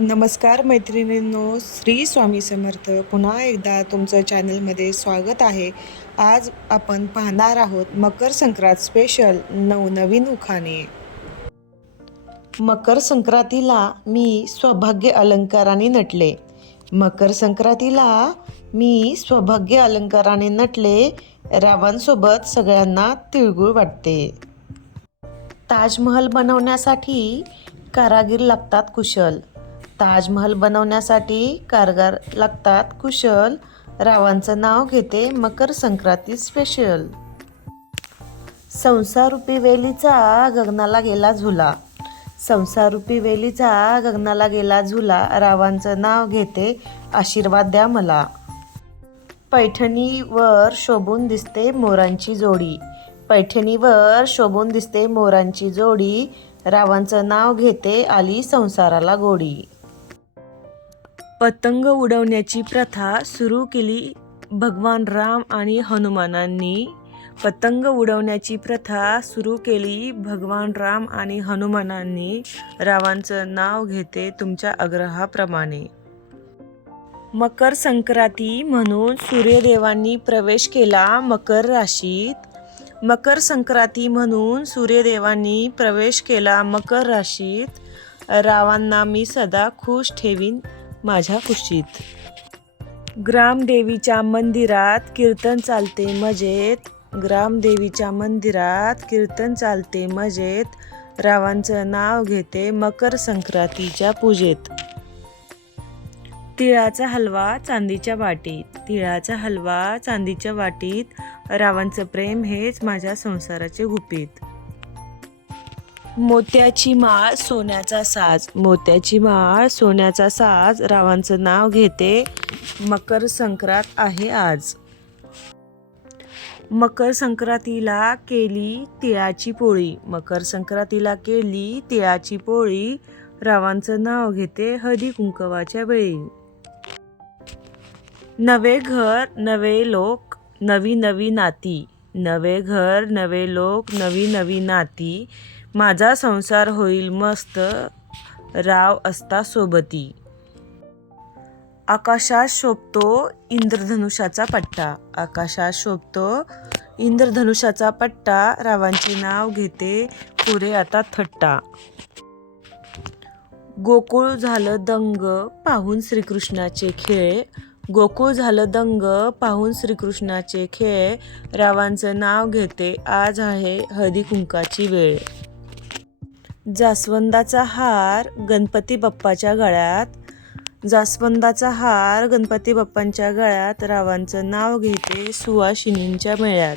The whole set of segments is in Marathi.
नमस्कार मैत्रिणींनो श्री स्वामी समर्थ. पुन्हा एकदा तुमचं चॅनलमध्ये स्वागत आहे. आज आपण पाहणार आहोत मकर संक्रांत स्पेशल नवनवीन उखाणे. मकर संक्रांतीला मी सौभाग्य अलंकाराने नटले. मकर संक्रांतीला मी सौभाग्य अलंकाराने नटले रावांसोबत सगळ्यांना तिळगुळ वाटते. ताजमहल बनवण्यासाठी कारागीर लागतात कुशल. ताजमहल बनवण्यासाठी कारगार लागतात. कुशल रावांचं नाव घेते मकर संक्रांती स्पेशल संसारूपी वेलीचा गगनाला गेला झुला. संसारूपी वेलीचा गगनाला गेला झुला. रावांचं नाव घेते आशीर्वाद द्या मला. पैठणीवर शोभून दिसते मोरांची जोडी. पैठणीवर शोभून दिसते मोरांची जोडी. रावांचं नाव घेते आली संसाराला गोडी. पतंग उडवण्याची प्रथा सुरू केली. भगवान राम आणि हनुमानांनी पतंग उडवण्याची प्रथा सुरू केली. भगवान राम आणि हनुमानांनी रावांचं नाव घेते तुमच्या आग्रहाप्रमाणे. मकर संक्रांती म्हणून सूर्यदेवांनी प्रवेश केला मकर राशीत. मकर संक्रांती म्हणून सूर्यदेवांनी प्रवेश केला मकर राशीत. रावांना मी सदा खुश ठेवीन. माझ्या कुशीत ग्रामदेवीच्या मंदिरात कीर्तन चालते मजेत. ग्रामदेवीच्या मंदिरात कीर्तन चालते मजेत. रावांचं नाव घेते मकर संक्रांतीच्या पूजेत. तिळाचा हलवा चांदीच्या वाटीत. तिळाचा हलवा चांदीच्या वाटीत. रावांचं प्रेम हेच माझ्या संसाराचे गुपित. मोत्याची माळ सोन्याचा साज. मोत्याची माळ सोन्याचा साज. रावांचं नाव घेते. मकर संक्रांत आहे आज. मकर संक्रांतीला केली तिळाची पोळी. मकर संक्रांतीला केली तिळाची पोळी. रावांचं नाव घेते हळदी कुंकवाच्या वेळी. नवे घर नवे लोक नवी नवी नाती. नवे घर नवे लोक नवी नवी नाती. माझा संसार होईल मस्त राव असता सोबती. आकाशात शोभतो इंद्रधनुषाचा पट्टा. आकाशात शोभतो इंद्रधनुषाचा पट्टा. रावांचे नाव घेते पुरे आता थट्टा. गोकुळ झालं दंग पाहून श्रीकृष्णाचे खेळ. गोकुळ झालं दंग पाहून श्रीकृष्णाचे खेळ. रावांचं नाव घेते आज आहे हळदी कुंकाची वेळ. जास्वंदाचा हार गणपती बाप्पाच्या गळ्यात. जास्वंदाचा हार गणपती बाप्पांच्या गळ्यात रावांचं नाव घेते सुवासिनींच्या मेळ्यात.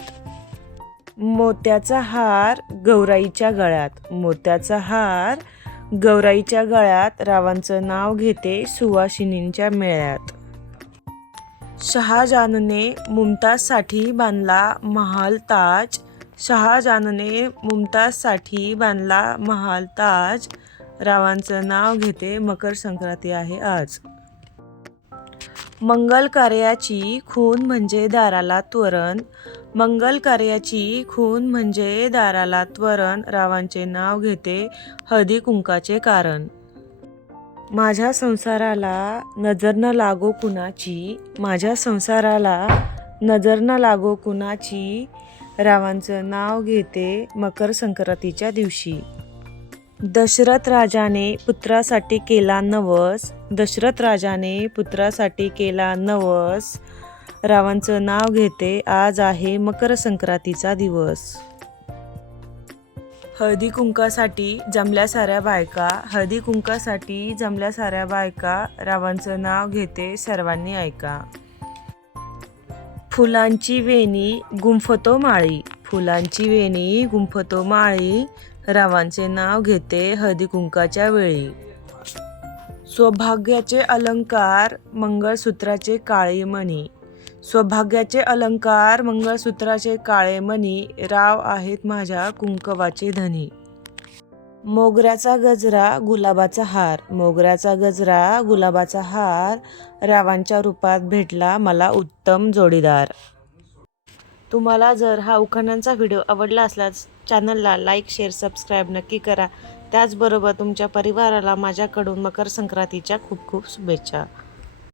मोत्याचा हार गौराईच्या गळ्यात. मोत्याचा हार गौराईच्या गळ्यात रावांचं नाव घेते सुवासिनींच्या मेळ्यात. शहाजानने मुमताजसाठी बांधला महाल ताज शहाजानने मुमताजसाठी बांधला महाल ताज. रावांचं नाव घेते मकर संक्रांती आहे आज. मंगल कार्याची खून म्हणजे दाराला त्वरण. मंगल कार्याची खून म्हणजे दाराला त्वरण. रावांचे नाव घेते हळदी कुंकाचे कारण. माझ्या संसाराला नजर न लागो कुणाची? माझ्या संसाराला नजर न लागो कुणाची? रावांचं नाव घेते मकर संक्रांतीच्या दिवशी. दशरथ राजाने पुत्रासाठी केला नवस. दशरथ राजाने पुत्रासाठी केला नवस. रावांचं नाव घेते आज आहे मकर संक्रांतीचा दिवस. हळदी कुंकासाठी जमल्या साऱ्या बायका हळदी कुंकासाठी जमल्या साऱ्या बायका रावांचं नाव घेते सर्वांनी ऐका. फुलांची वेणी गुंफतो माळी. फुलांची वेणी गुंफतो माळी. रावांचे नाव घेते हळदी कुंकाच्या वेळी. सौभाग्याचे अलंकार मंगळसूत्राचे काळे मणी. सौभाग्याचे अलंकार मंगळसूत्राचे काळे मणी. राव आहेत माझ्या कुंकवाचे धनी. मोगऱ्याचा गजरा गुलाबाचा हार. मोगऱ्याचा गजरा गुलाबाचा हार. रावांच्या रूपात भेटला मला उत्तम जोडीदार. तुम्हाला जर हा उखाणांचा व्हिडिओ आवडला असल्यास चॅनलला लाईक शेअर सबस्क्राईब नक्की करा. त्याचबरोबर तुमच्या परिवाराला माझ्याकडून मकर संक्रांतीच्या खूप खूप शुभेच्छा.